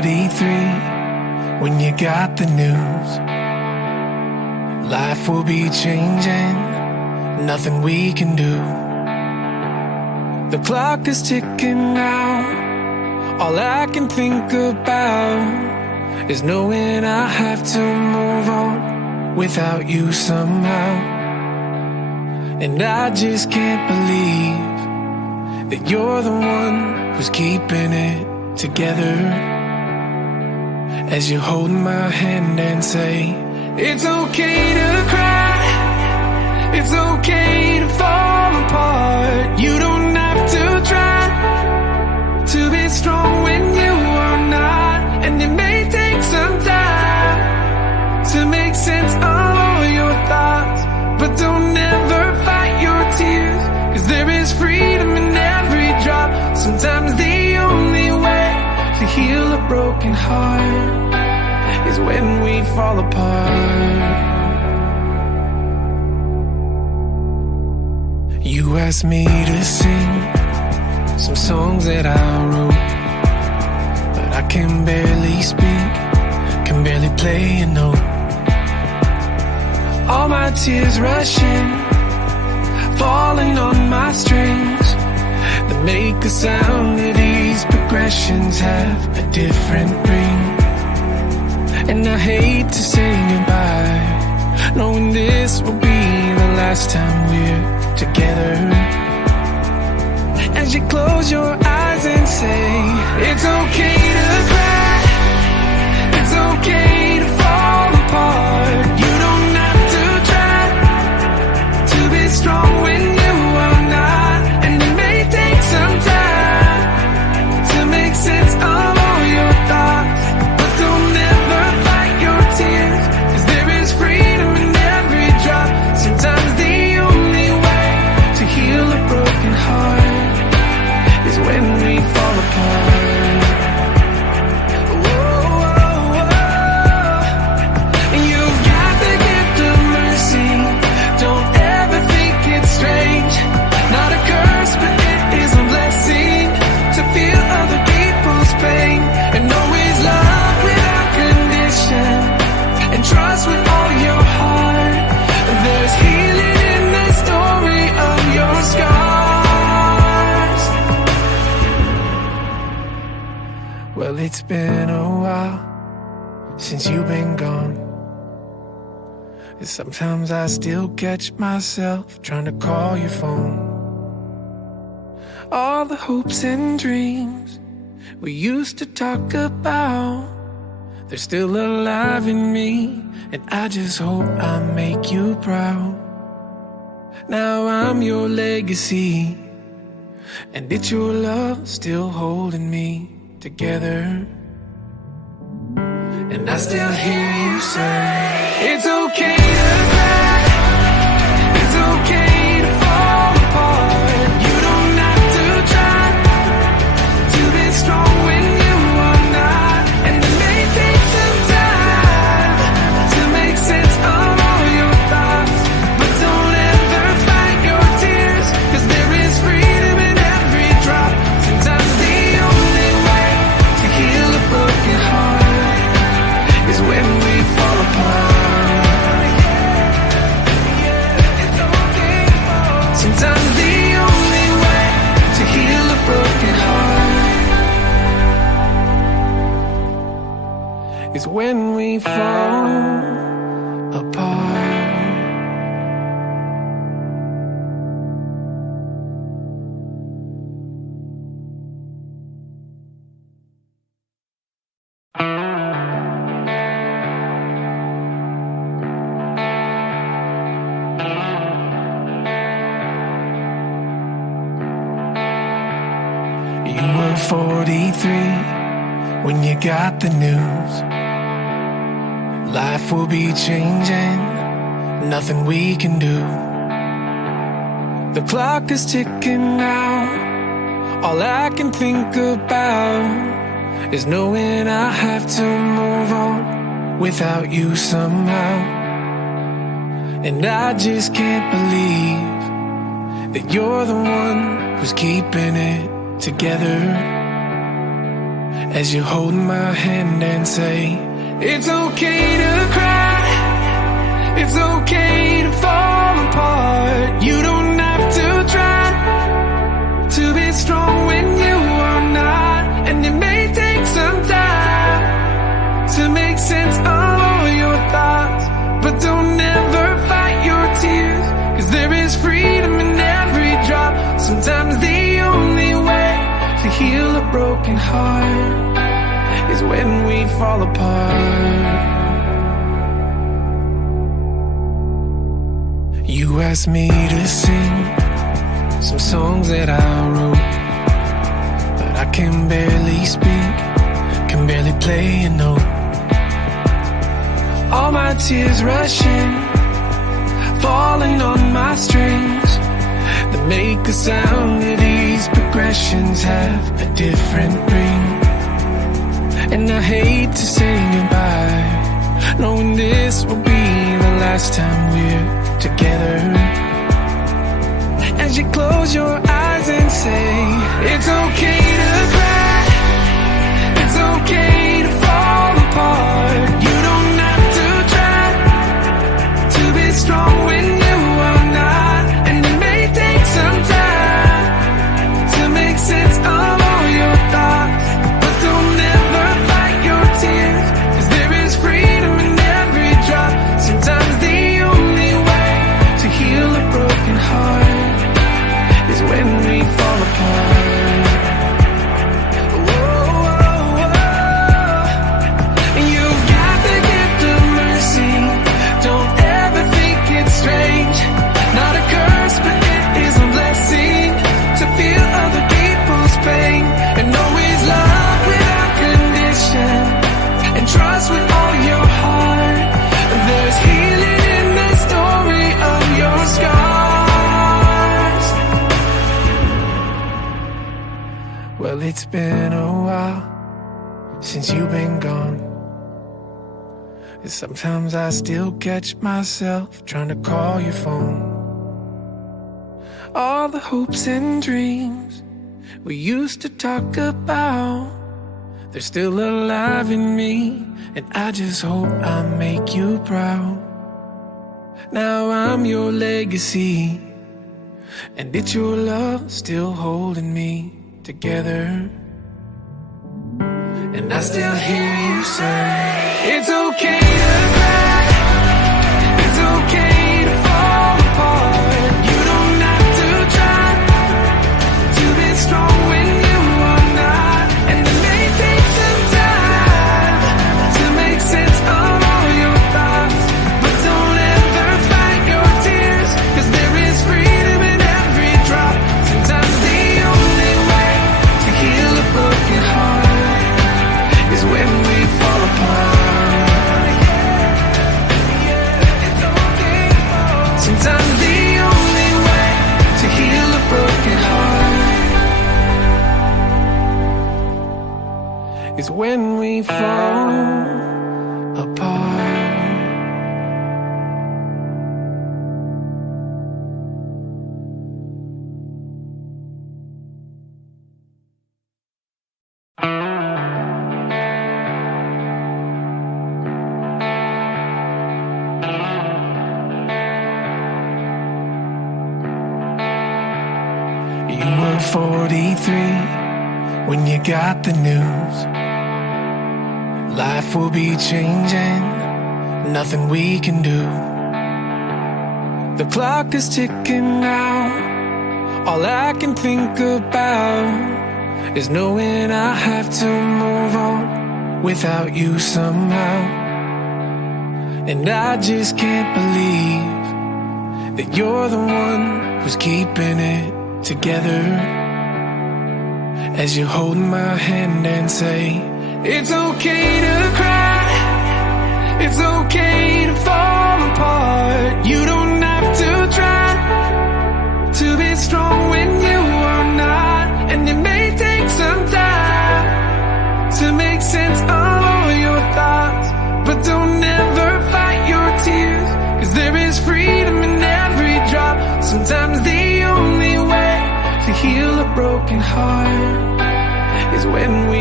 43 when you got the news. Life will be changing, nothing we can do. The clock is ticking now. All I can think about is knowing I have to move on without you somehow. And I just can't believe that you're the one who's keeping it together. As you hold my hand and say, it's okay to cry, it's okay to fall apart. You don't have to try to be strong when you are not. And it may take some time to make sense of all your thoughts, but don't ever fight your tears, 'cause there is freedom in every drop. Sometimes the only way to heal a broken heart is when we fall apart. You asked me to sing some songs that I wrote, but I can barely speak, can barely play a note. All my tears rushing, falling on my strings that make a sound. That these progressions have a different ring. And I hate to say goodbye, knowing this will be the last time we're together. As you close your eyes and say, it's okay to cry, it's okay to fall apart. You don't have to try to be strong when you are not. And it may take some time to make sense of all your thoughts, but don't ever fight your tears, 'cause there is freedom in every drop. Sometimes the only way to heal a broken heart is when we fall apart. Whoa, whoa, whoa. And you've got the gift of mercy, don't ever think it's strange. Not a curse, but it is a blessing to feel other people's pain, and always love without condition, and trust with all your heart. There's healing in the story of your scars. Well, it's been a while since you've been gone, and sometimes I still catch myself trying to call your phone. All the hopes and dreams we used to talk about, they're still alive in me, and I just hope I make you proud. Now I'm your legacy, and it's your love still holding me together. And I still hear you say, it's okay to cry, it's okay to fall apart. You don't have to try to be strong when you are not. And it may take some time to make sense of all your thoughts, but don't ever fight your tears, 'cause there is freedom in every drop. Sometimes the only way to heal a broken heart is when we fall apart. Sometimes the only way to heal a broken heart is when we fall apart. You were 43 when you got the news. Life will be changing, nothing we can do. The clock is ticking now. All I can think about is knowing I have to move on without you somehow. And I just can't believe that you're the one who's keeping it together. as you hold my hand and say, it's okay to cry, it's okay to fall apart. You don't have to try to be strong when you are not. And it may take some time to make sense of all your thoughts, but don't ever fight your tears, 'cause there is freedom in every drop. Sometimes the only way to heal a broken heart is when we fall apart. You asked me to sing some songs that I wrote, but I can barely speak, can barely play a note. All my tears rushing, falling on my strings, that make a sound that these progressions have a different ring. And I hate to say goodbye, knowing this will be the last time we're together. As you close your eyes and say, it's okay to cry, it's okay to fall apart. You don't have to try to be strong when you are not. And it may take some time to make sense of all your thoughts, but don't ever fight your tears, 'cause there is freedom in every drop. Sometimes the only way to heal a broken heart is when we fall apart. Whoa, whoa, whoa. You've got the gift of mercy, don't ever think it's strange. Not a curse, but it is a blessing to feel other people's pain, and always love without condition, and trust with all your heart. There's healing in the story of your scars. Well, it's been a while since you've been gone, and sometimes I still catch myself trying to call your phone. All the hopes and dreams we used to talk about, they're still alive in me, and I just hope I make you proud. Now I'm your legacy, and it's your love still holding me together. And I still hear you say, it's okay to cry, it's okay to fall apart. You don't have to try to be strong when you are not. And it may take some time to make sense of all your thoughts, but don't ever fight your tears, 'cause there is freedom in every drop. Sometimes the only way to heal a broken heart is when we fall apart. Sometimes the only way to heal a broken heart is when we fall apart. You were 43 when you got the news. Life will be changing, nothing we can do. The clock is ticking now, all I can think about is knowing I have to move on without you somehow. And I just can't believe that you're the one who's keeping it together. As you hold my hand and say, it's okay to cry, it's okay to fall apart. You don't have to try to be strong when you are not. And it may take some time to make sense of all your thoughts, but don't ever fight your tears, 'cause there is freedom in every drop. Sometimes the only way to heal a broken heart is when we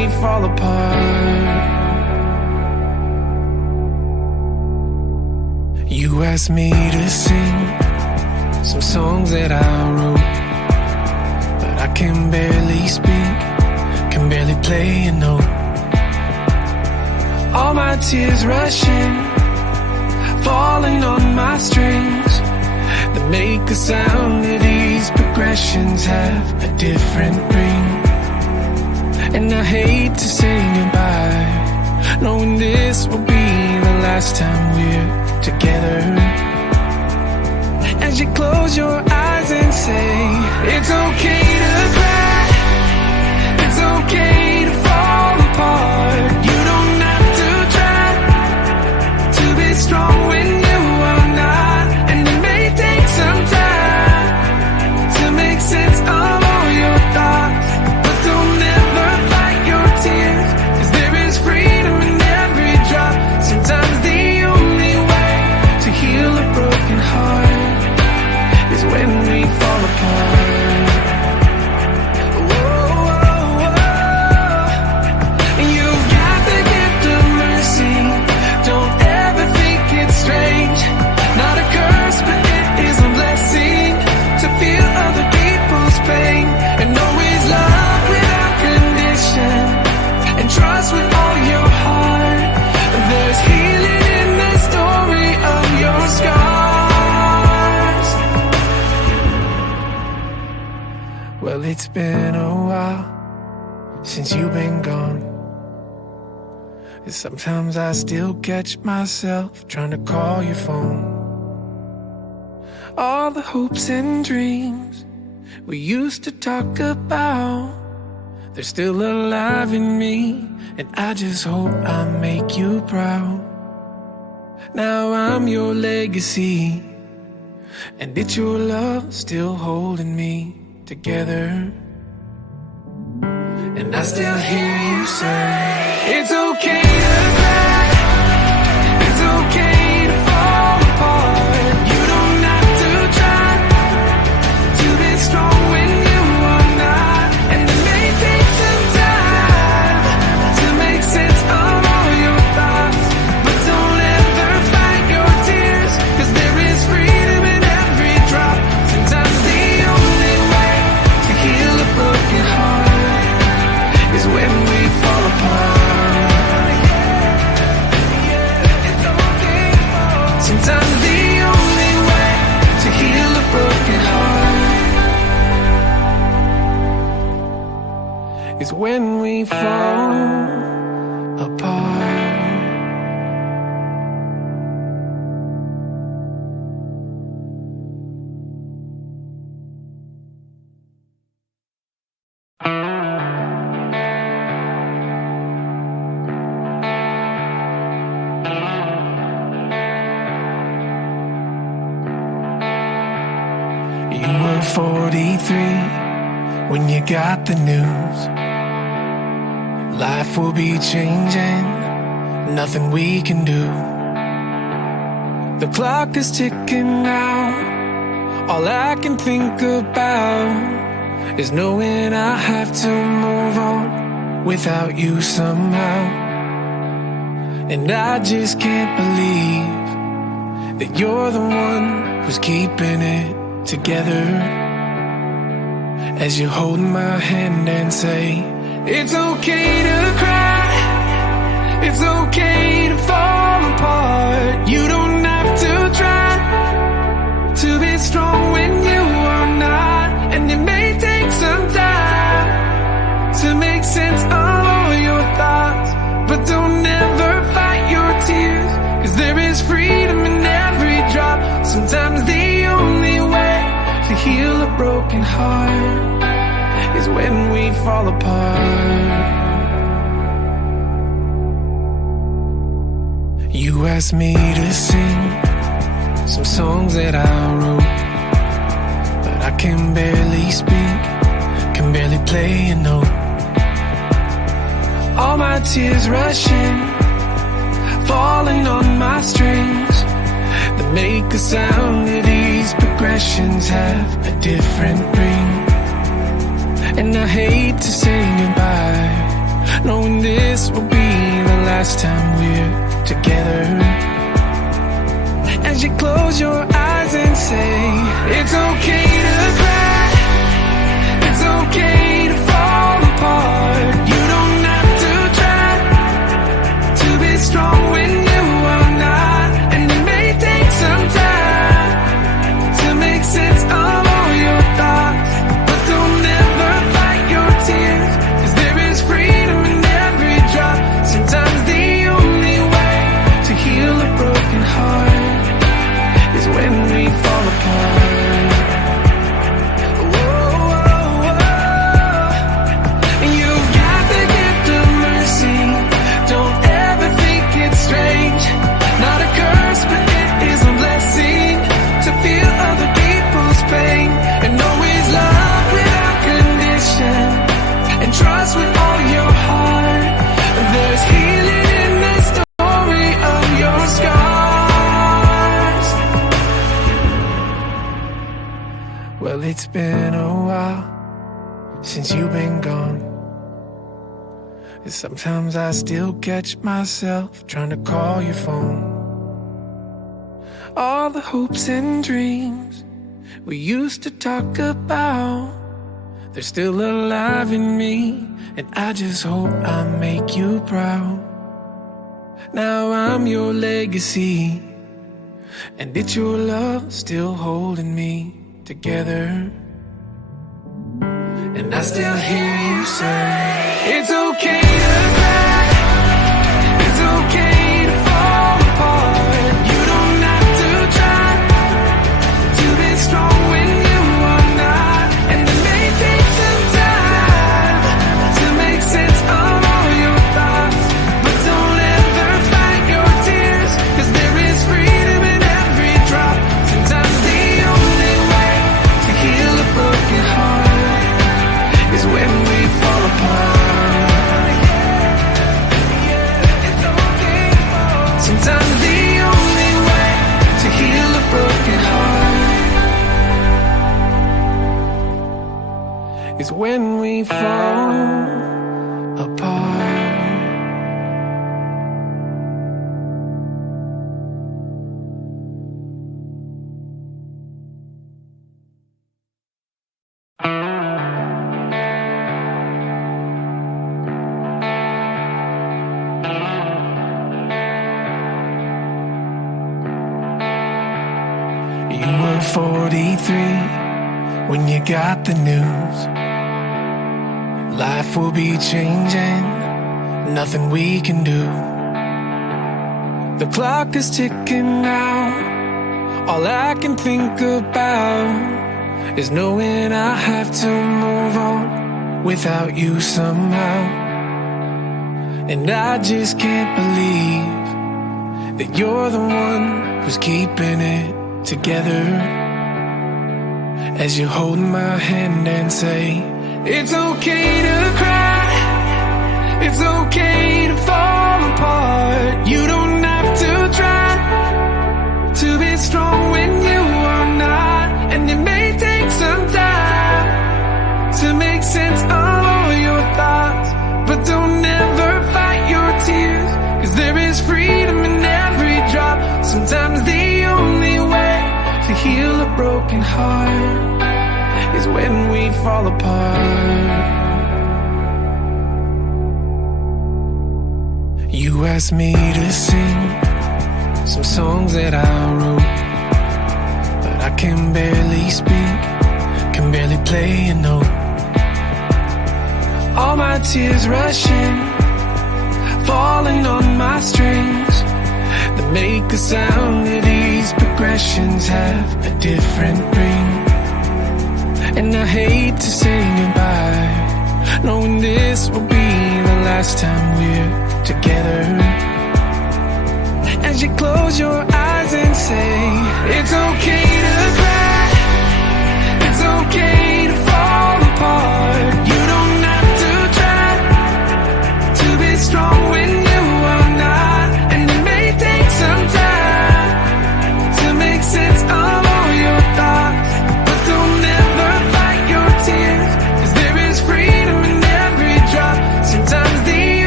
fall apart. You asked me to sing some songs that I wrote, but I can barely speak, can barely play a note. All my tears rushing, falling on my strings, that make a sound that these progressions have a different ring. And I hate to say goodbye, knowing this will be the last time we're together. As you close your eyes and say, it's okay to cry, it's okay to fall apart. You don't have to try to be strong when you are not. And it may take some time to make sense of all your thoughts, but don't ever fight your tears, 'cause there is freedom in every drop. Sometimes the only way to heal a broken heart is when we fall apart. Whoa, whoa, whoa. You've got the gift of mercy, don't ever think it's strange. Not a curse, but it is a blessing to feel other people's pain, and always love without condition, and trust with all your heart. There's healing in the story of your scars. Well, it's been a while since you've been gone, and sometimes I still catch myself trying to call your phone. All the hopes and dreams we used to talk about, they're still alive in me, and I just hope I make you proud. Now I'm your legacy, and it's your love still holding me together. And I still hear you say, it's okay to cry, it's okay to fall apart. You don't have to try to be strong when you are not. And it may take some time to make sense of all your thoughts, but don't ever fight your tears, 'cause there is freedom in every drop. Sometimes the only way to heal a broken heart is when we fall apart. Sometimes the only way to heal a broken heart is when we fall apart. You were 43 when you got the news. Life will be changing, nothing we can do. The clock is ticking now, all I can think about is knowing I have to move on without you somehow. And I just can't believe that you're the one who's keeping it together. As you hold my hand and say, it's okay to cry, it's okay to fall apart. You don't have to try to be strong when you are not. And it may take some time to make sense of all your thoughts, but don't ever fight your tears, 'cause there is freedom in every drop. Sometimes the only way to heal a broken heart is when we fall apart. You asked me to sing some songs that I wrote, but I can barely speak, can barely play a note. All my tears rushing, falling on my strings, that make a sound that these progressions have a different ring. And I hate to say goodbye, knowing this will be the last time we're together. As you close your eyes and say, it's okay to cry, it's okay to fall apart. You don't have to try to be strong when you are not. And it may take some time to make sense of all your thoughts, but don't ever fight your tears, 'cause there is freedom in every drop. Sometimes the only way to heal a broken heart is when we fall apart. Whoa, whoa, whoa. You've got the gift of mercy, don't ever think it's strange. Not a curse, but it is a blessing to feel other people's pain, and always love without condition, and trust with all your heart. There's healing in the story of your scars. Well, it's been a while since you've been gone, and sometimes I still catch myself trying to call your phone. All the hopes and dreams we used to talk about, they're still alive in me, and I just hope I make you proud. Now I'm your legacy, and it's your love still holding me together. And I still hear you say, it's okay to cry, it's okay to fall apart. You don't have to try to be strong when you are not. And it may take some time to make sense of all your thoughts, but don't ever fight your tears, 'cause there is freedom in every drop. Sometimes the only way to heal a broken heart is when we fall apart. It's okay to fall. Sometimes the only way to heal a broken heart is when we fall apart. You were 43 when you got the news. Life will be changing, nothing we can do. The clock is ticking now. All I can think about is knowing I have to move on without you somehow. And I just can't believe that you're the one who's keeping it together. As you hold my hand and say, it's okay to cry, it's okay to fall apart. You don't have to try to be strong when you are not. And it may take some time to make sense of all your thoughts, but don't ever fight your tears, 'cause there is freedom in every drop. Sometimes the only way to heal a broken heart is when we fall apart. You asked me to sing some songs that I wrote, but I can barely speak, can barely play a note. All my tears rushing, falling on my strings, that make a sound that these progressions have a different ring. And I hate to say goodbye, knowing this will be the last time we're together. As you close your eyes and say, it's okay to cry, it's okay to fall apart. You don't have to try to be strong when you are not. And it may take some time to make sense of all your thoughts, but don't ever fight your tears, 'cause there is freedom in every drop. Sometimes the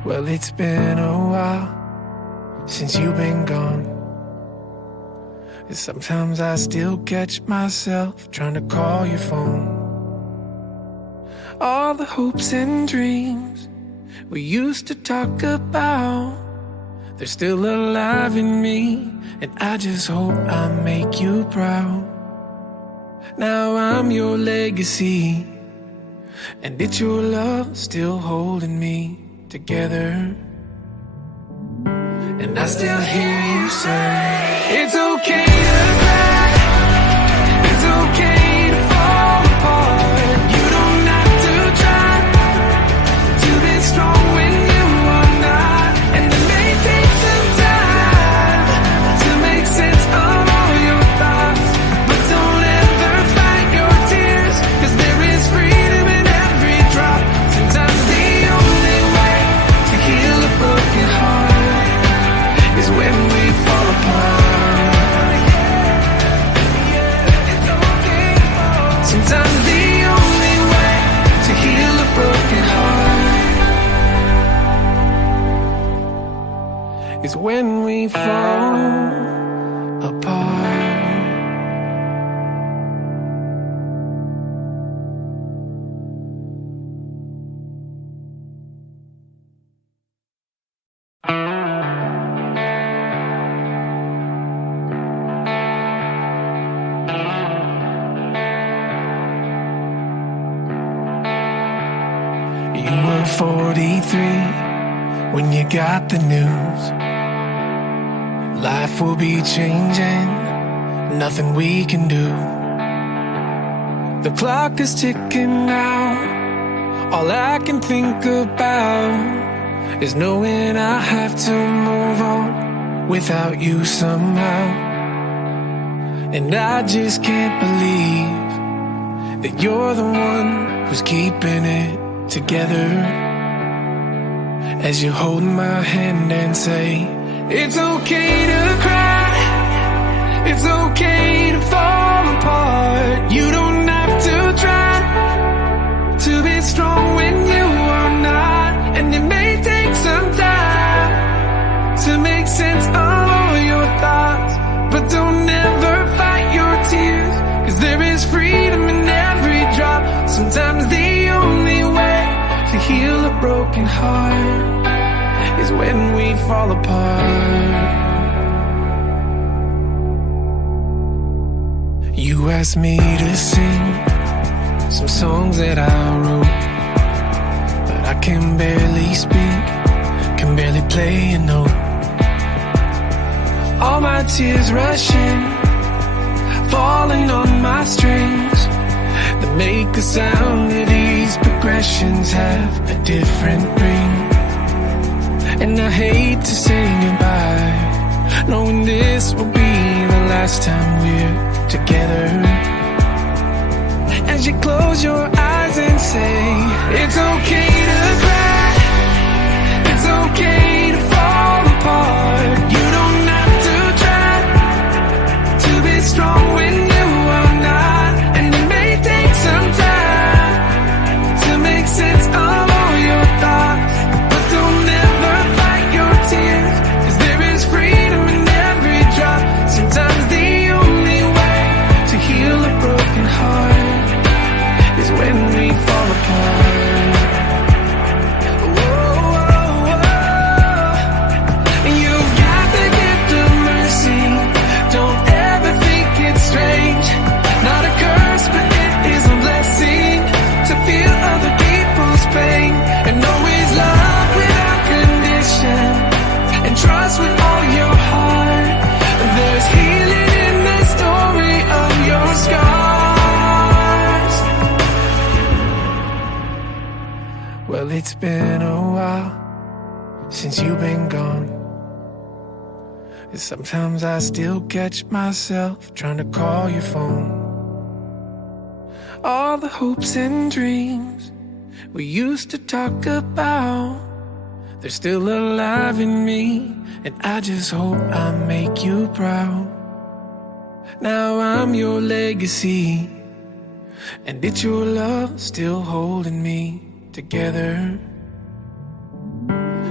Well, it's been a while since you've been gone. And sometimes I still catch myself trying to call your phone. All the hopes and dreams we used to talk about, they're still alive in me, and I just hope I make you proud. Now I'm your legacy, and it's your love still holding me together. And I still hear you say, it's okay to cry, it's okay to fall apart. You don't have to try to be strong when you are not. And it may take some time to make sense of all your thoughts, but don't ever fight your tears, 'cause there is freedom in every drop. Sometimes the only way to heal a broken heart is when we fall apart. Sometimes the only way to heal a broken heart is when we fall apart. You were 43 when you got the news. Life will be changing, nothing we can do. The clock is ticking now. All I can think about is knowing I have to move on without you somehow. And I just can't believe that you're the one who's keeping it together, as you hold my hand and say, it's okay to cry, it's okay to fall apart. You don't have to try to be strong when you are not. And it may take some time to make sense of all your thoughts, but don't ever fight your tears, 'cause there is freedom in every drop. Sometimes the only way to heal a broken heart is when we fall apart. You asked me to sing some songs that I wrote, but I can barely speak, can barely play a note. All my tears rushing, falling on my strings, that make a sound that these progressions have a different ring. And I hate to say goodbye, knowing this will be the last time we're together. As you close your eyes and say, it's okay to cry, it's okay to fall apart. You don't have to try to be strong when you are not. And it may take some time to make sense of all your thoughts, but don't ever fight your tears, 'cause there is freedom in every drop. Sometimes the only way to heal a broken heart is when we fall apart. Whoa, whoa, whoa. You've got the gift of mercy, don't ever think it's strange. Not a curse, but it is a blessing to feel other people's pain, and always love without condition, and trust with all your heart. There's healing in the story of your scars. Well, it's been a while since you've been gone, and sometimes I still catch myself trying to call your phone. All the hopes and dreams we used to talk about, they're still alive in me, and I just hope I make you proud. Now I'm your legacy, and it's your love still holding me together.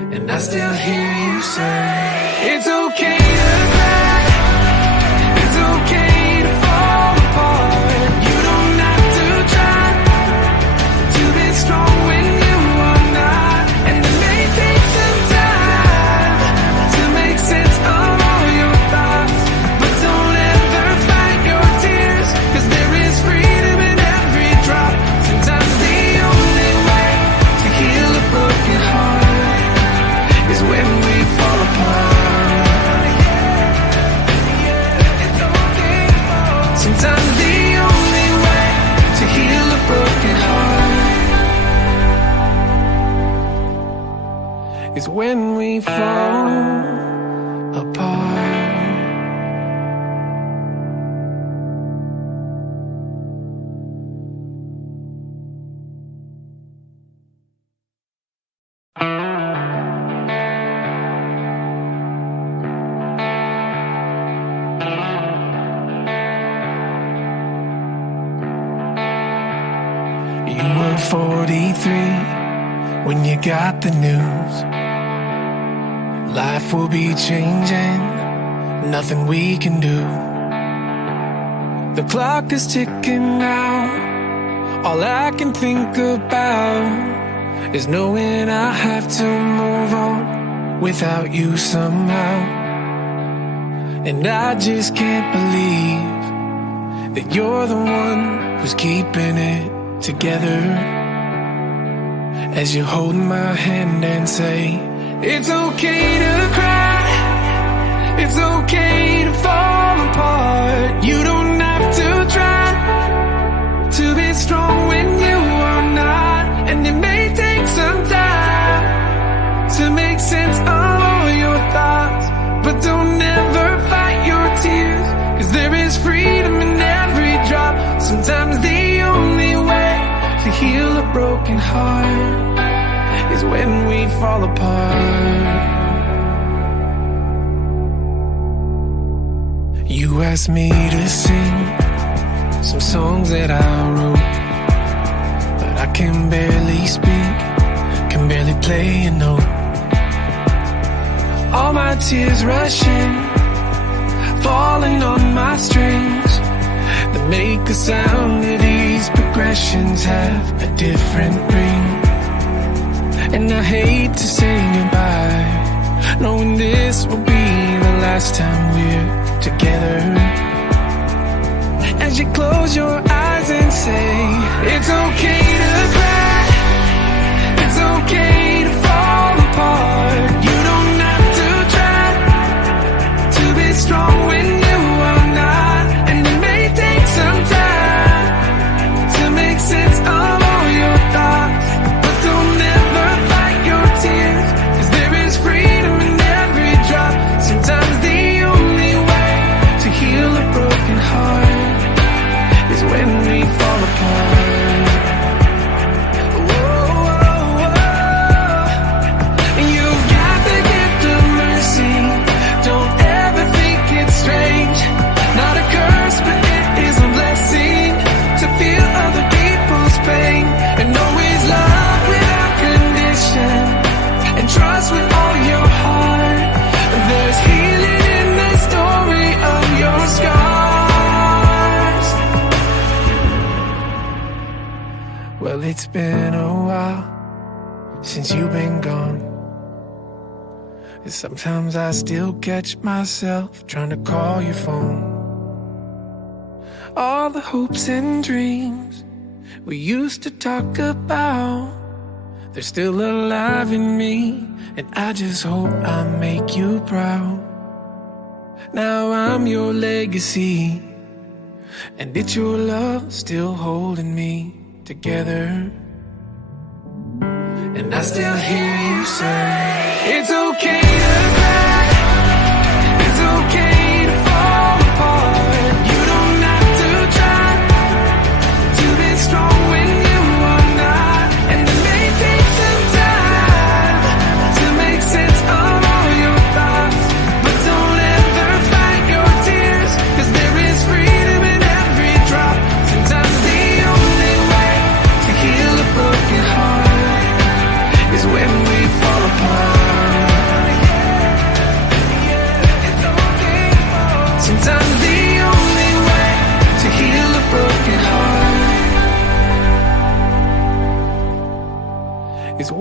And I still hear you say, it's okay to cry, it's okay to fall apart. You don't have to try to be strong when you are not. And it may take some time to make sense of all your thoughts, but don't ever fight your tears, 'cause there is freedom in every drop. Sometimes the only way to heal a broken heart is when we fall apart. Sometimes the only way to heal a broken heart is when we fall apart. You were 43 when you got the news. Life will be changing, nothing we can do. The clock is ticking now. All I can think about is knowing I have to move on without you somehow. And I just can't believe that you're the one who's keeping it together, as you hold my hand and say, it's okay to cry, it's okay to fall apart. You don't have to try to be strong when you are not. And it may take some time to make sense of all your thoughts, but don't ever fight your tears, 'cause there is freedom in every drop. Sometimes the only way to heal a broken heart is when we fall apart. You asked me to sing some songs that I wrote, but I can barely speak, can barely play a note. All my tears rushing, falling on my strings, that make a sound. That these progressions have a different ring. And I hate to say goodbye, knowing this will be the last time we're together. As you close your eyes and say, it's okay to cry, it's okay to fall apart. You don't have to try to be strong when you are not. And it may take some time to make sense of all your thoughts, but don't ever fight your tears, 'cause there is freedom in every drop. Sometimes the only way to heal a broken heart is when we fall apart. Whoa, whoa, whoa. You've got the gift of mercy, don't ever think it's strange. Not a curse, but it is a blessing to feel other people's pain, and always love without condition, and trust with all your heart. There's healing in the story of your scars. Well, it's been a while since you've been gone, and sometimes I still catch myself trying to call your phone. All the hopes and dreams we used to talk about, they're still alive in me, and I just hope I make you proud. Now I'm your legacy, and it's your love still holding me together. And I still hear you say, it's okay to cry, it's okay to fall apart. You don't have to try to be strong when you are not. And it may take some time to make sense of all your thoughts, but don't ever fight your tears, 'cause there is freedom in every drop. Sometimes the only way to heal a broken heart is when we fall apart.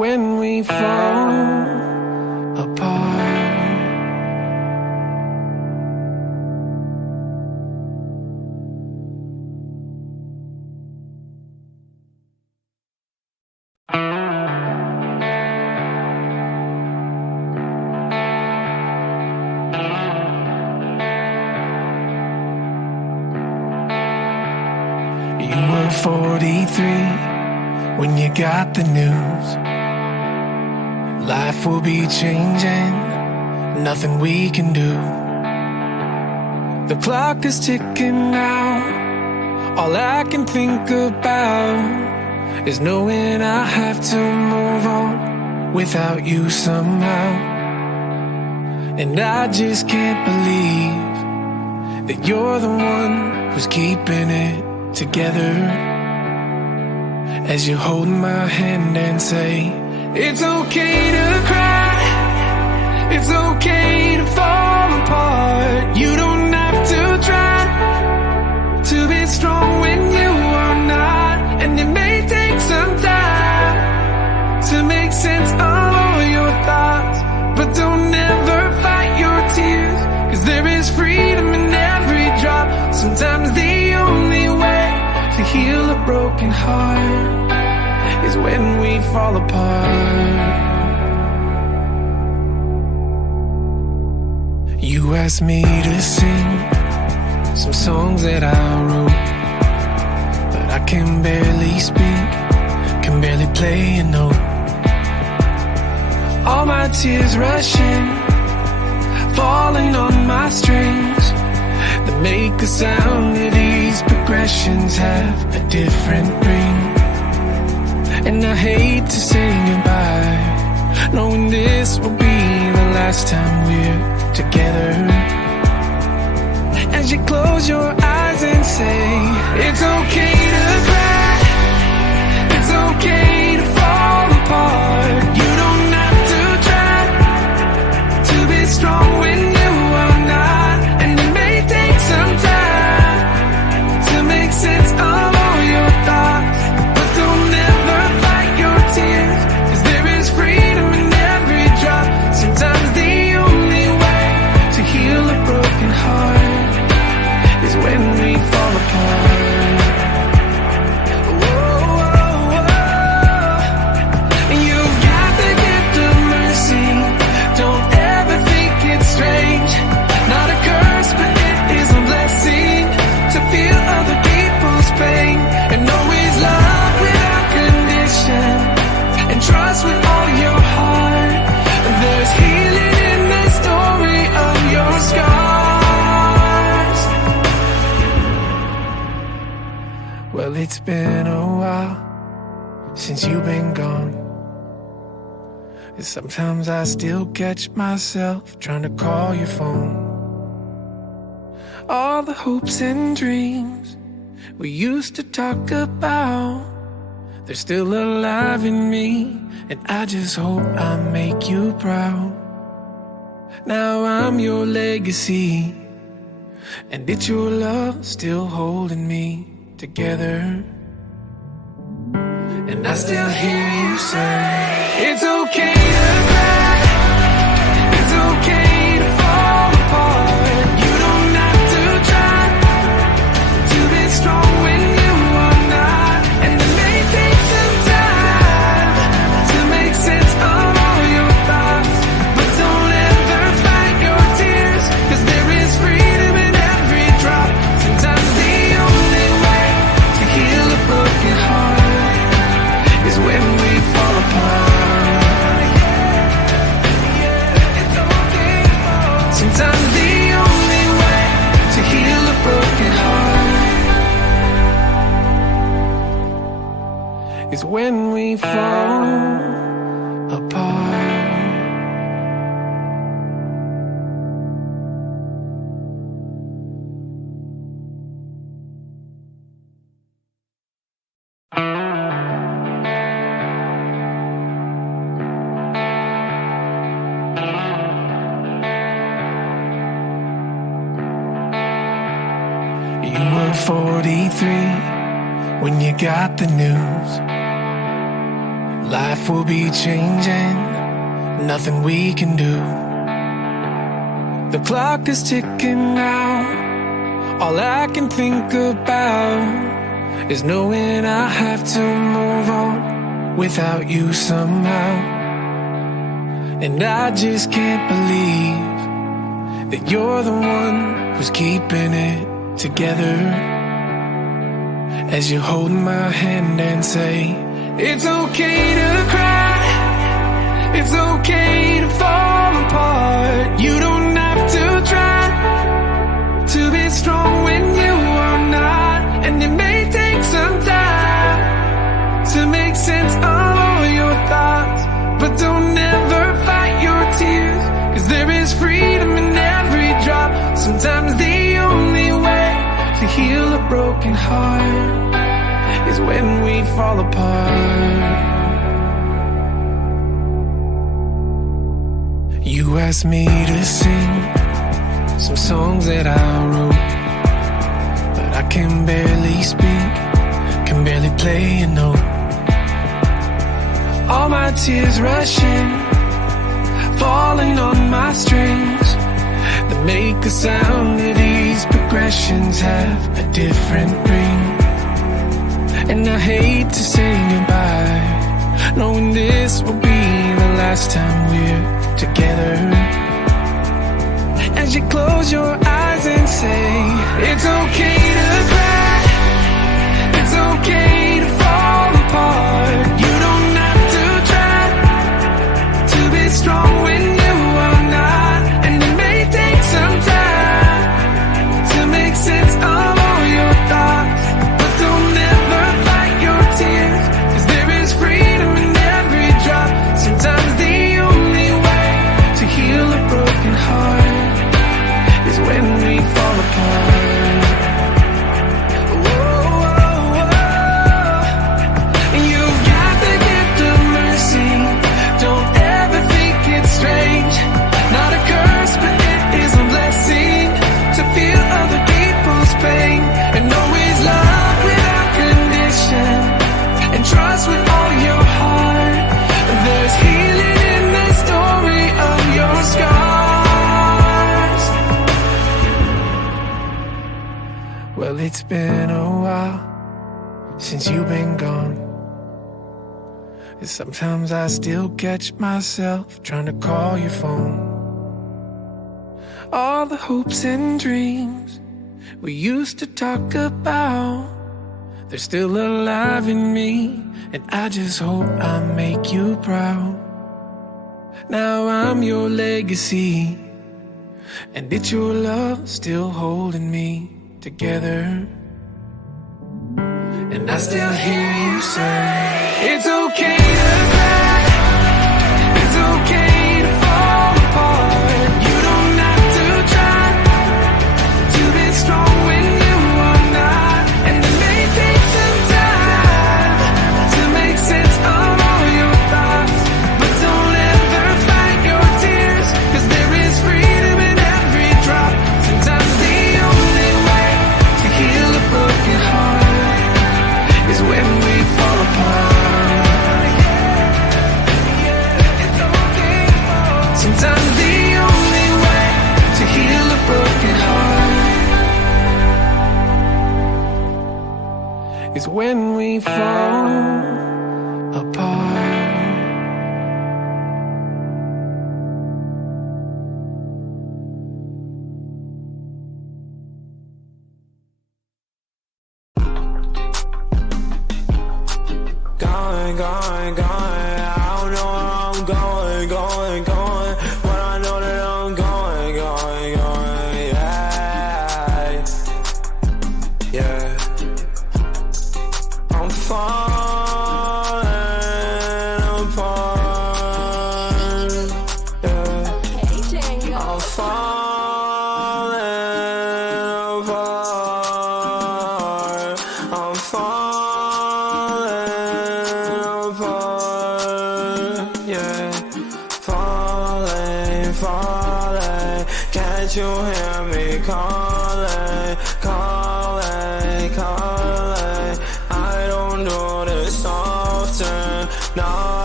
when we fall apart. You were 43 when you got the news. Life will be changing, nothing we can do. The clock is ticking now. All I can think about is knowing I have to move on without you somehow. And I just can't believe that you're the one who's keeping it together. As you hold my hand and say, it's okay to cry, it's okay to fall apart. You don't have to try to be strong when you are not. And it may take some time to make sense of all your thoughts, but don't ever fight your tears, 'cause there is freedom in every drop. Sometimes the only way to heal a broken heart is when we fall apart. You asked me to sing some songs that I wrote, but I can barely speak, can barely play a note. All my tears rushing, falling on my strings that make a sound. That these progressions have a different ring. And I hate to say goodbye, knowing this will be the last time we're together. As you close your eyes and say, it's okay to cry, it's okay to fall apart. You don't have to try to be strong when you are not. And it may take some time to make sense of all your thoughts, but don't ever fight your tears, 'cause there is freedom in every drop. Sometimes the only way to heal a broken heart is when we fall apart. Whoa, whoa, whoa. You've got the gift of mercy, don't ever think it's strange. Not a curse, but it is a blessing to feel other people's pain, and always love without condition, and trust with all your heart. There's healing in the story of your scars. Well, it's been a while since you've been gone, and sometimes I still catch myself trying to call your phone. All the hopes and dreams we used to talk about, they're still alive in me, and I just hope I make you proud. Now I'm your legacy, and it's your love still holding me together. And I still hear you say, it's okay to cry, it's okay to fall apart. You don't have to try to be strong when you are not. And it may take some time to make sense of all your thoughts, but don't ever fight your tears, 'cause there is freedom in every drop. Sometimes the only way to heal a broken heart is when we fall apart. Sometimes the only way to heal a broken heart is when we fall apart. You were 43 when you got the news. Life will be changing, nothing we can do. The clock is ticking now. All I can think about is knowing I have to move on without you somehow. And I just can't believe that you're the one who's keeping it together. As you hold my hand and say, it's okay to cry, it's okay to fall apart. You don't have to try to be strong when you are not. And it may take some time to make sense of all your thoughts, but don't ever fight your tears, 'cause there is freedom in every drop. Sometimes the only way to heal a broken heart is when we fall apart. You asked me to sing some songs that I wrote, but I can barely speak, can barely play a note. All my tears rushing, falling on my strings that make a sound. That these progressions have a different ring. And I hate to say goodbye, knowing this will be the last time we're together. As you close your eyes and say, it's okay to cry, it's okay to fall apart. You don't have to try to be strong when you are not. And it may take some time to make sense of all your thoughts, but don't ever fight your tears, 'cause there is freedom in every drop. Sometimes the only way to heal a broken heart is when we fall apart. Whoa, whoa, whoa. You've got the gift of mercy, don't ever think it's strange. Not a curse, but it is a blessing to feel other people's pain, and always love without condition, and trust with all your heart. There's healing in the story of your scars. Well, it's been a while since you've been gone, and sometimes I still catch myself trying to call your phone. All the hopes and dreams we used to talk about, they're still alive in me, and I just hope I make you proud. Now I'm your legacy, and it's your love still holding me together. And I still hear you say, it's okay to cry, it's okay to fall apart. You don't have to try to be strong when you are not. And it may take some time to make sense of all your thoughts, but don't ever fight your tears, 'cause there is freedom in every drop. Sometimes the only way to heal a broken heart is when we fall apart. Sometimes the only way to heal a broken heart is when we fall apart. Going, going, going, I don't know where I'm going, going, going, but I know that I'm going, going, going, yeah, yeah. I'm falling apart, yeah. I'm falling apart, I'm falling apart, yeah. Falling, falling, can't you hear me calling, calling, calling? I don't do this often, not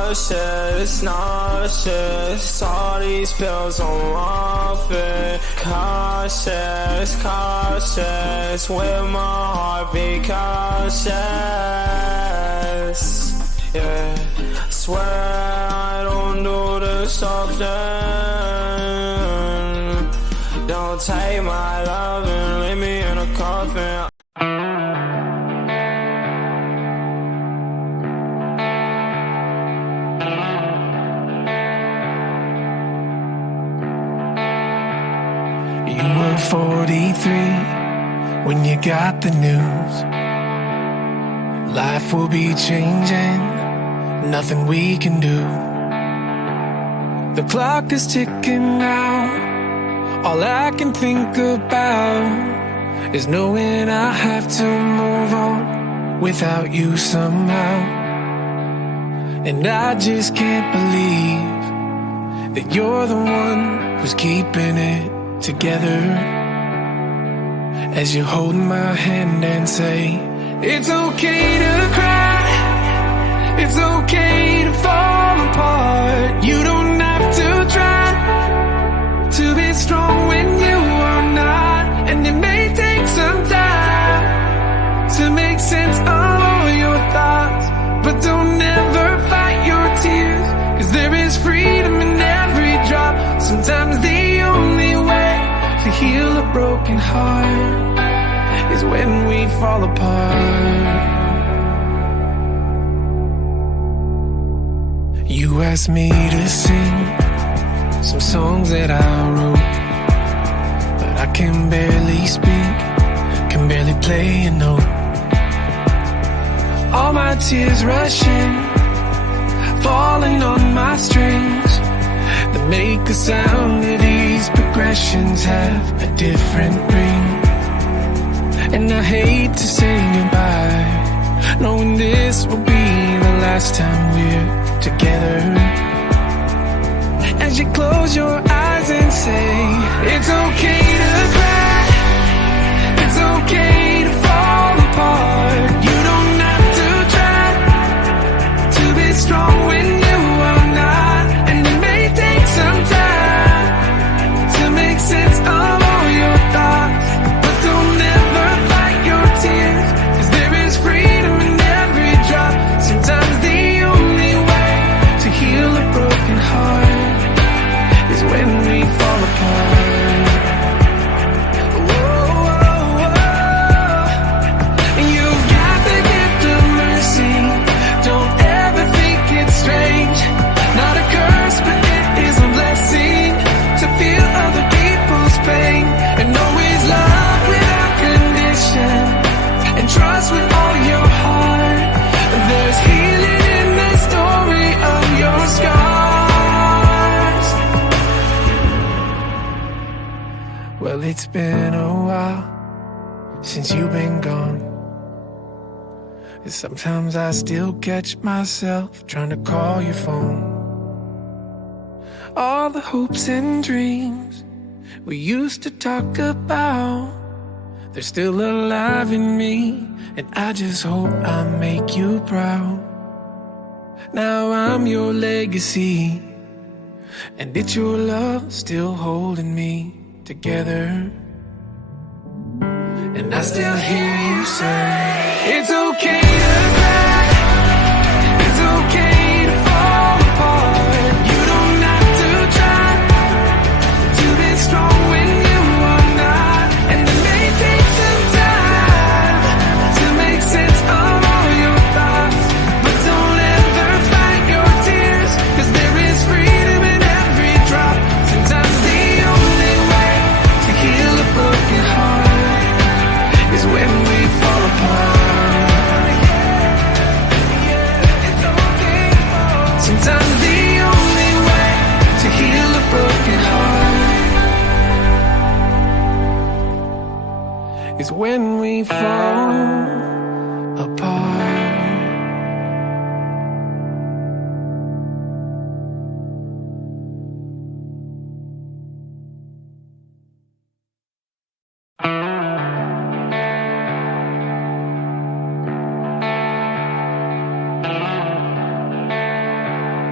nauseous. All these pills on morphine. Cautious, with my heart be cautious. Yeah, swear I don't do this often. Don't take my love and leave me in a coffin. You were 43 when you got the news. Life will be changing, nothing we can do. The clock is ticking now. All I can think about is knowing I have to move on without you somehow. And I just can't believe that you're the one who's keeping it together. As you hold my hand and say, it's okay to cry, it's okay to fall apart. You don't have to try to be strong when you are not. And it may take some time to make sense of all your thoughts, but don't ever fight your tears, 'cause there is freedom in every drop. Sometimes the only way to heal a broken heart is when we fall apart. You asked me to sing some songs that I wrote, but I can barely speak, can barely play a note. All my tears rushing, falling on my strings, that make a sound that these progressions have a different ring. And I hate to say goodbye, knowing this will be the last time we're together. As you close your eyes and say, it's okay to cry, it's okay to fall apart. You don't have to try to be strong when you are not. And it may take some time to make sense of all your thoughts, but don't ever fight your tears, 'cause there is freedom in every drop. Sometimes the only way to heal a broken heart is when we fall apart. Whoa, whoa, whoa. You've got the gift of mercy, don't ever think it's strange. Not a curse, but it is a blessing to feel other people's pain, and always love without condition, and trust with all your heart. There's healing in the story of your scars. Well, it's been a while since you've been gone, and sometimes I still catch myself trying to call your phone. All the hopes and dreams we used to talk about, they're still alive in me, and I just hope I make you proud. Now I'm your legacy, and it's your love still holding me together. And I still hear you say, it's okay to cry, it's okay to fall apart. You don't have to try to be strong when you are not. And it may take some time to make sense of all your thoughts, but don't ever fight your tears, 'cause there is freedom in every drop. Sometimes the only way to heal a broken heart is when we fall apart. Sometimes the only way to heal a broken heart is when we fall apart.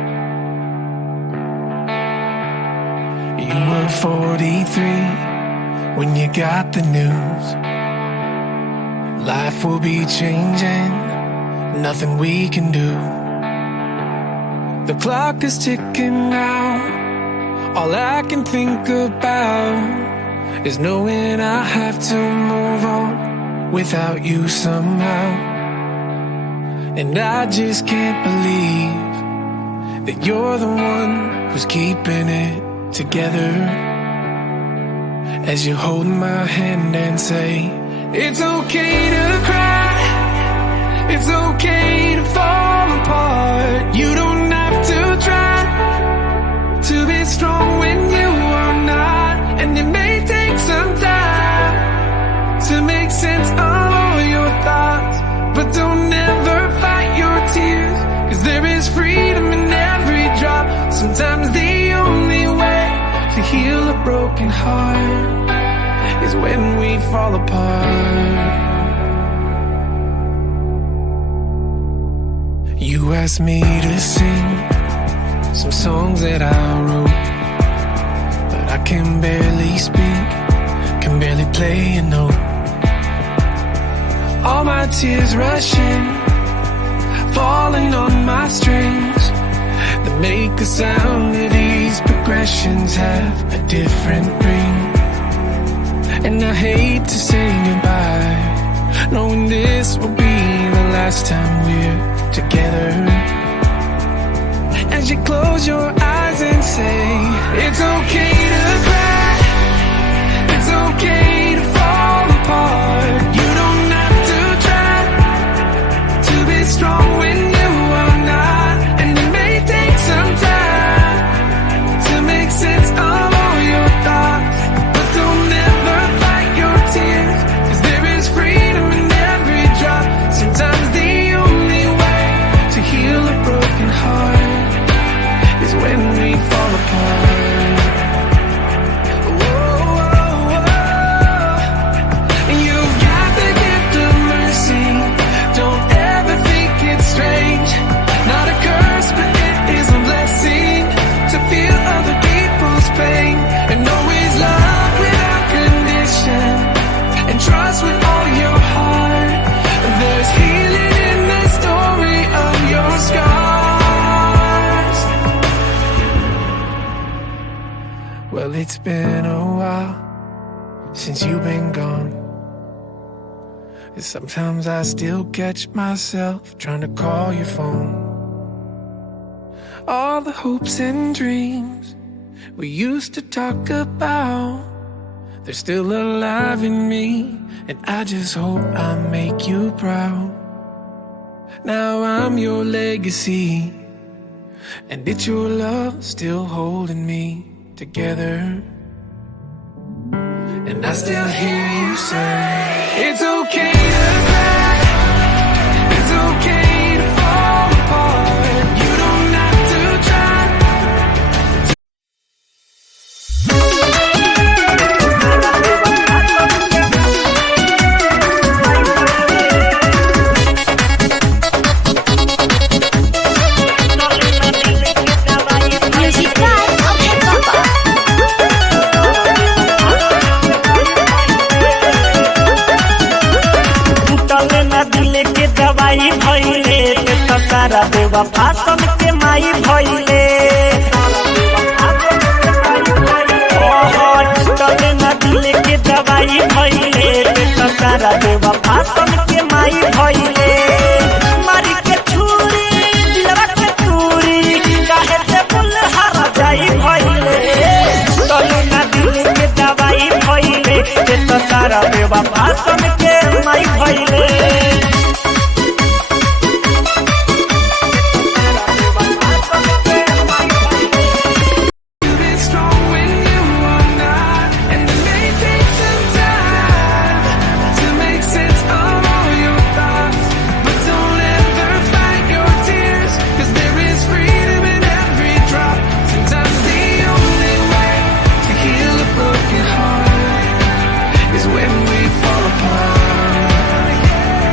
You were 43 when you got the news. Life will be changing, nothing we can do. The clock is ticking now. All I can think about is knowing I have to move on without you somehow. And I just can't believe that you're the one who's keeping it together. As you hold my hand and say, it's okay to cry, it's okay to fall apart. You don't have to try to be strong when you are not. And it may take some time to make sense of all your thoughts, but don't ever fight your tears, 'cause there is freedom in every drop. Sometimes the only way to heal a broken heart is when we fall apart. You asked me to sing some songs that I wrote, but I can barely speak, can barely play a note. All my tears rushing, falling on my strings that make a sound. That these progressions have a different ring. And I hate to say goodbye, knowing this will be the last time we're together. As you close your eyes and say, it's okay to cry, it's okay to fall apart. You don't have to try to be strong when you are not. And it may take some time to make sense of all your thoughts, but don't ever fight your tears, 'cause there is freedom in every drop. Sometimes the only way to heal a broken heart is when we fall apart. Whoa, whoa, whoa. And you've got the gift of mercy. Don't ever think it's strange. Not a curse, but it is a blessing to feel other people's pain, and always love without condition, and trust with all your heart. There's healing in the story of your scars. Well, it's been a while since you've been gone. And sometimes I still catch myself trying to call your phone. All the hopes and dreams we used to talk about, they're still alive in me, and I just hope I make you proud. Now I'm your legacy, and it's your love still holding me together. And I still hear you say, it's okay to cry, it's okay to fall apart. You don't have to try. दवाई भइले त सारा बेवफा सन के माई भइले। चले न दिल के दवाई भइले त सारा बेवफा सन के माई भइले। मारी के छुरी दिलवा के चूरी काहे ते बुल हर जाई भइले। चले न दिल के दवाई भइले त सारा बेवफा सन के माई भइले। When we fall apart,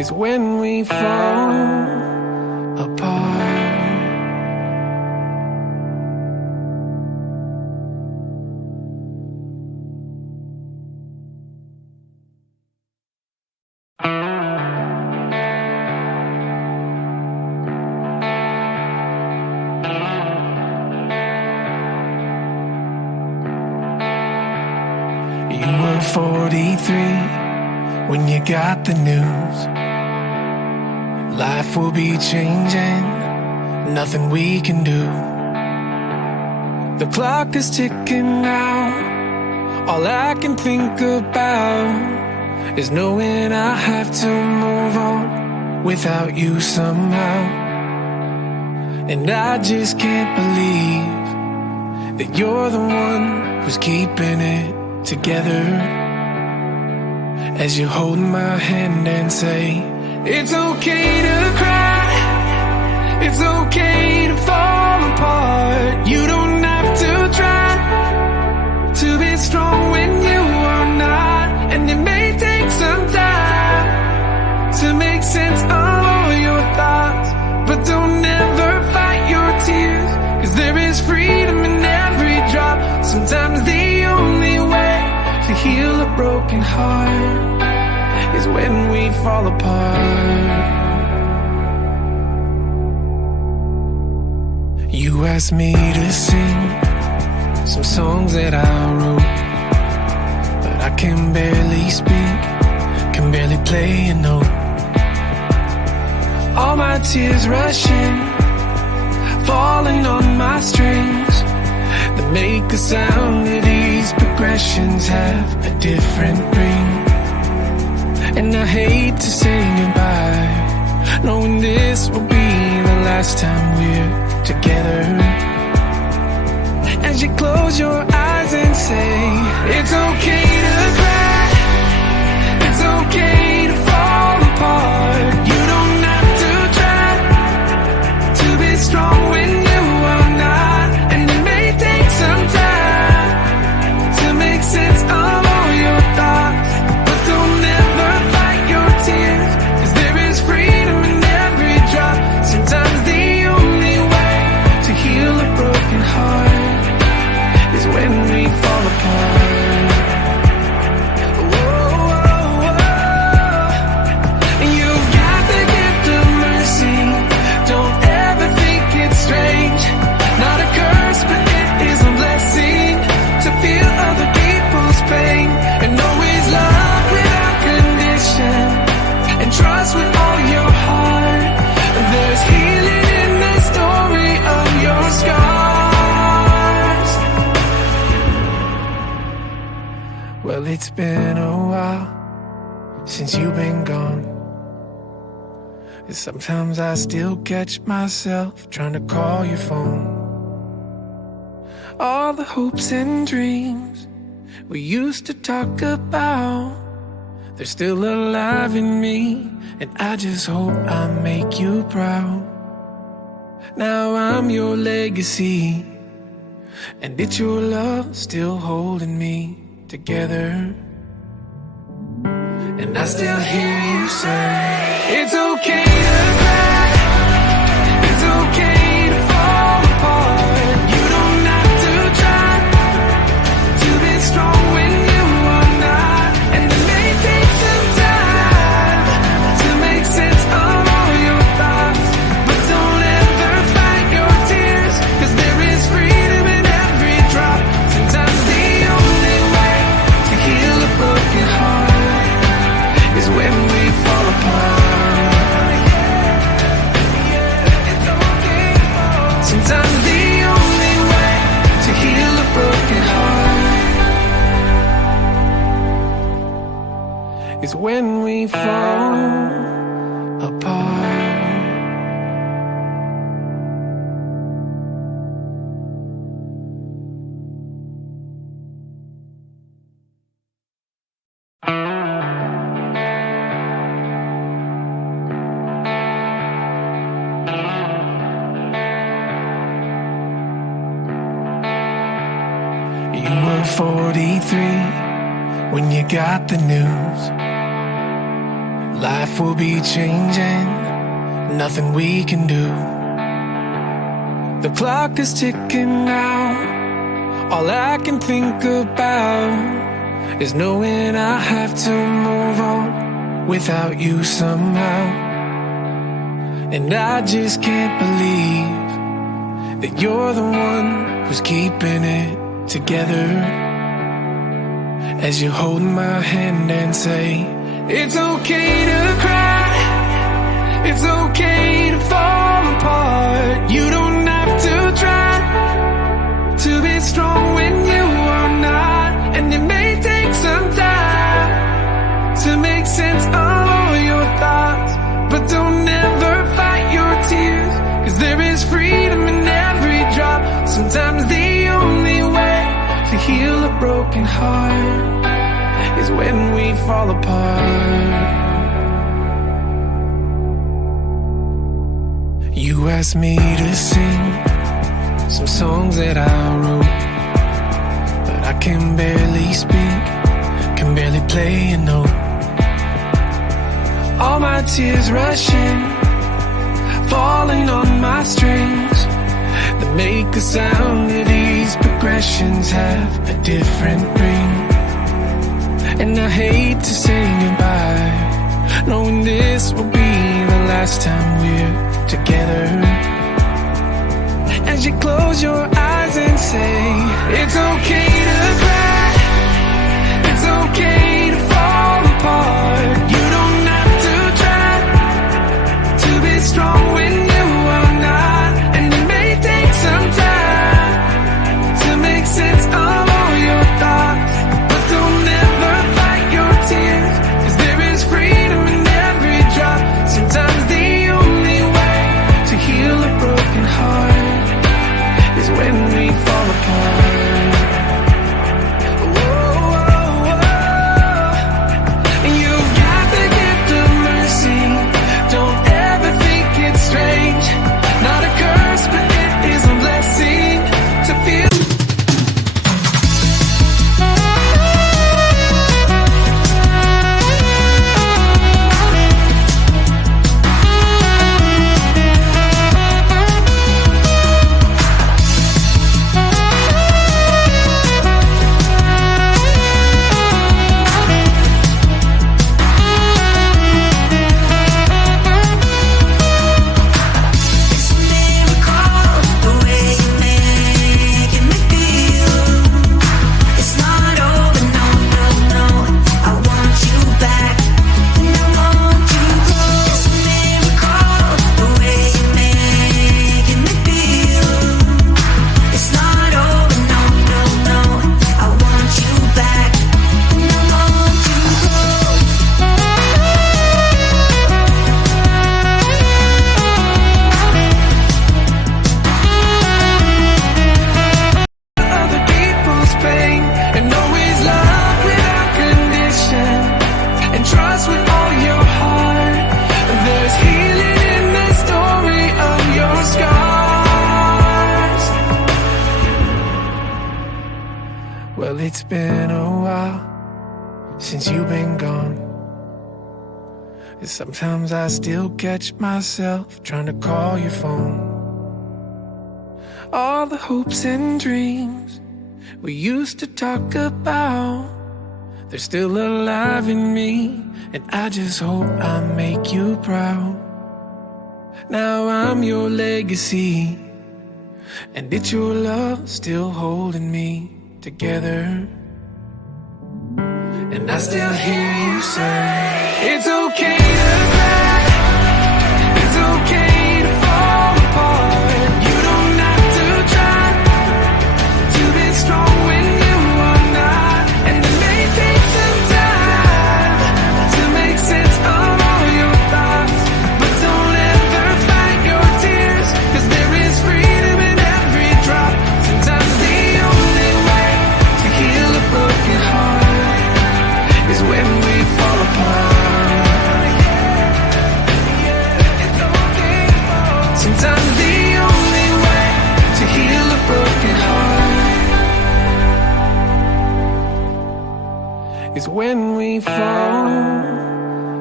is when we fall apart. You were 43 when you got the news. Life will be changing, nothing we can do. The clock is ticking now. All I can think about is knowing I have to move on without you somehow. And I just can't believe that you're the one who's keeping it together. As you hold my hand and say, it's okay to cry, it's okay to fall apart. You don't have to try to be strong when you are not. And it may take some time to make sense of all your thoughts, but don't ever fight your tears, 'cause there is freedom in every drop. Sometimes the only way to heal a broken heart is when we fall apart. You asked me to sing some songs that I wrote, but I can barely speak, can barely play a note. All my tears rushing, falling on my strings, that make a sound that these progressions have a different ring. And I hate to say goodbye, knowing this will be the last time we're together. As you close your eyes and say, it's okay to cry, it's okay to fall apart. You don't have to try to be strong when you are not. And it may take some time to make sense of all your thoughts, but don't ever fight your tears, 'cause there is freedom in every drop. Sometimes the only way to heal a broken heart is when we fall apart. Whoa, whoa, whoa. And you've got the gift of mercy, don't ever think it's strange. Not a curse, but it is a blessing to feel other people's pain, and always love without condition, and trust with all your heart. There's healing in the story of your scars. Well, it's been a while since you've been gone, and sometimes I still catch myself trying to call your phone. All the hopes and dreams we used to talk about, they're still alive in me, and I just hope I make you proud. Now I'm your legacy, and it's your love still holding me together. And I still hear you say, it's okay to cry, it's okay to fall apart. You don't have to try to be strong when you are not. And it may take some time to make sense of all your thoughts, but don't ever fight your tears, 'cause there is freedom in every drop. Sometimes the only way to heal a broken heart is when we fall apart. Sometimes the only way to heal a broken heart is when we fall apart. You were 43 when you got the news. Life will be changing, nothing we can do. The clock is ticking now. All I can think about is knowing I have to move on without you somehow. And I just can't believe that you're the one who's keeping it together. As you hold my hand and say, it's okay to cry, it's okay to fall apart. You don't have to try to be strong when you are not. And it may take some time to make sense of all your thoughts, but don't ever fight your tears, 'cause there is freedom in every drop. Sometimes the only way to heal a broken heart is when we fall apart. You asked me to sing some songs that I wrote, but I can barely speak, can barely play a note. All my tears rushing, falling on my strings that make a sound. That these progressions have a different ring. And I hate to say goodbye, knowing this will be the last time we're together. As you close your eyes and say, it's okay to cry, it's okay to fall apart. You don't have to try to be strong when you are not. And it may take some time to make sense of all your thoughts, but don't ever fight your tears, 'cause there is freedom in every drop. Sometimes the only way to heal a broken heart is when we fall apart. Whoa, whoa, whoa. You've got the gift of mercy, don't ever think it's strange. Not a curse, but it is a blessing to feel. Well, it's been a while since you've been gone. And sometimes I still catch myself trying to call your phone. All the hopes and dreams we used to talk about, they're still alive in me, and I just hope I make you proud. Now I'm your legacy, and it's your love still holding me together. And I still hear you say, it's okay to cry, it's okay to fall apart. You don't have to try to be strong when you are not. And it may take some time to make sense of all your thoughts, but don't ever fight your tears, 'cause there is freedom in every drop. Sometimes the only way to heal a broken heart is when we fall apart. Sometimes the only way to heal a broken heart is when we fall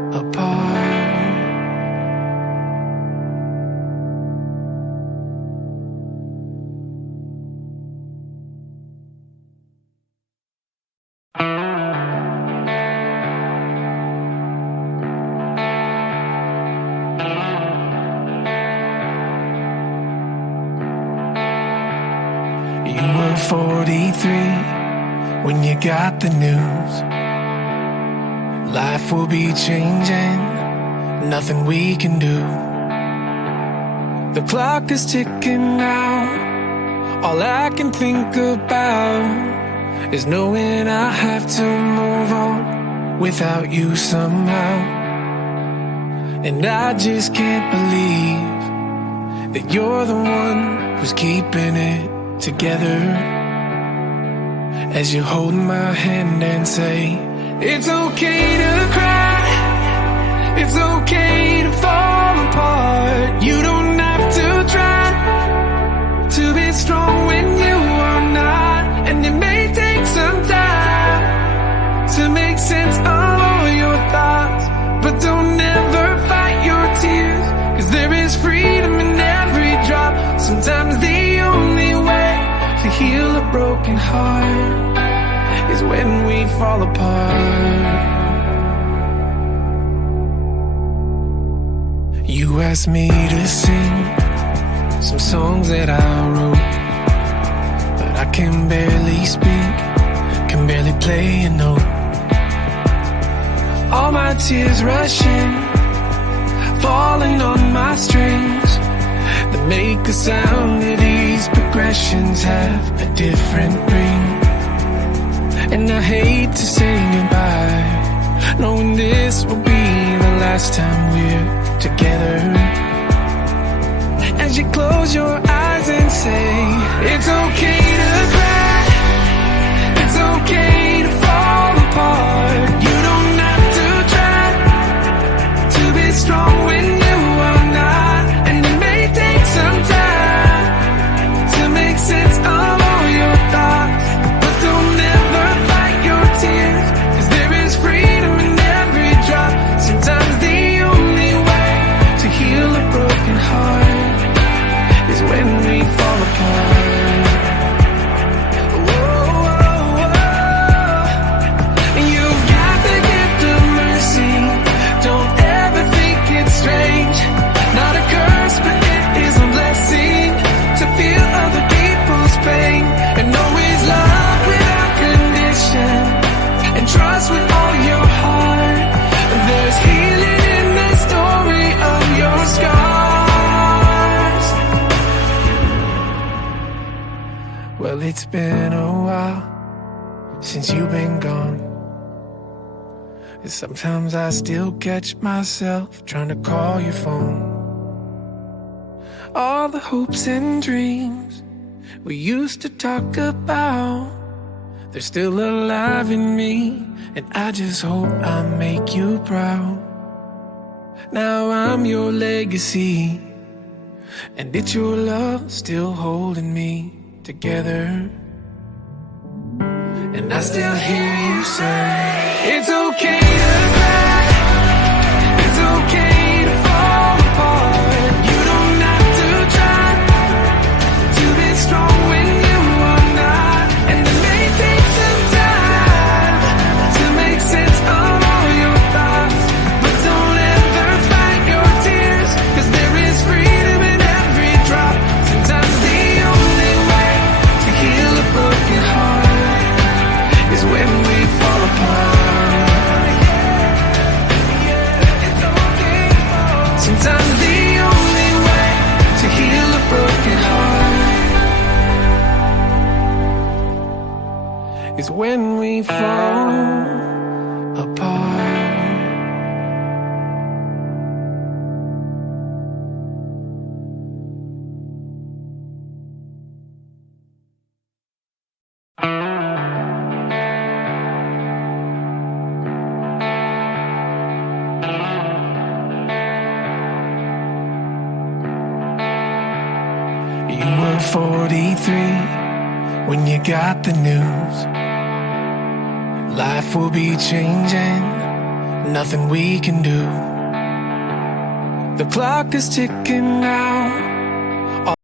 apart. You were 43 when you got the news. Life will be changing, nothing we can do. The clock is ticking now. All I can think about is knowing I have to move on without you somehow. And I just can't believe that you're the one who's keeping it together. As you hold my hand and say, it's okay to cry, it's okay to fall apart. You don't have to try to be strong when you are not. And it may take some time to make sense of all your thoughts, but don't ever fight your tears, 'cause there is freedom in every drop. Sometimes the only way to heal a broken heart is when we fall apart. You asked me to sing some songs that I wrote, but I can barely speak, can barely play a note. All my tears rushing, falling on my strings that make a sound. That these progressions have a different ring. And I hate to say goodbye, knowing this will be the last time we're together. As you close your eyes and say, it's okay to cry, it's okay to fall apart. You don't have to try to be strong when you are not. And it may take some time to make sense of all your thoughts, but don't ever fight your tears, 'cause there is freedom in every drop. Sometimes the only way to heal a broken heart is when we fall apart. Whoa, whoa, whoa. You've got the gift of mercy, don't ever think it's strange. Not a curse, but it is a blessing to feel other people's pain, and always love without condition, and trust with all your heart. There's healing in the story of your scars. Well, it's been a while since you've been gone, and sometimes I still catch myself trying to call your phone. All the hopes and dreams we used to talk about, they're still alive in me, and I just hope I make you proud. Now I'm your legacy, and it's your love still holding me together. And I still hear you say, it's okay to cry, it's okay to fall apart. You don't have to try to be strong when you are not. And it may take some time to make sense of all your thoughts, but don't ever fight your tears, 'cause there is freedom in every drop. Sometimes the only way to heal a broken heart is when we fall apart. Sometimes the only way to heal a broken heart is when we fall apart. You were 43 when you got the news. Life will be changing, nothing we can do. The clock is ticking now.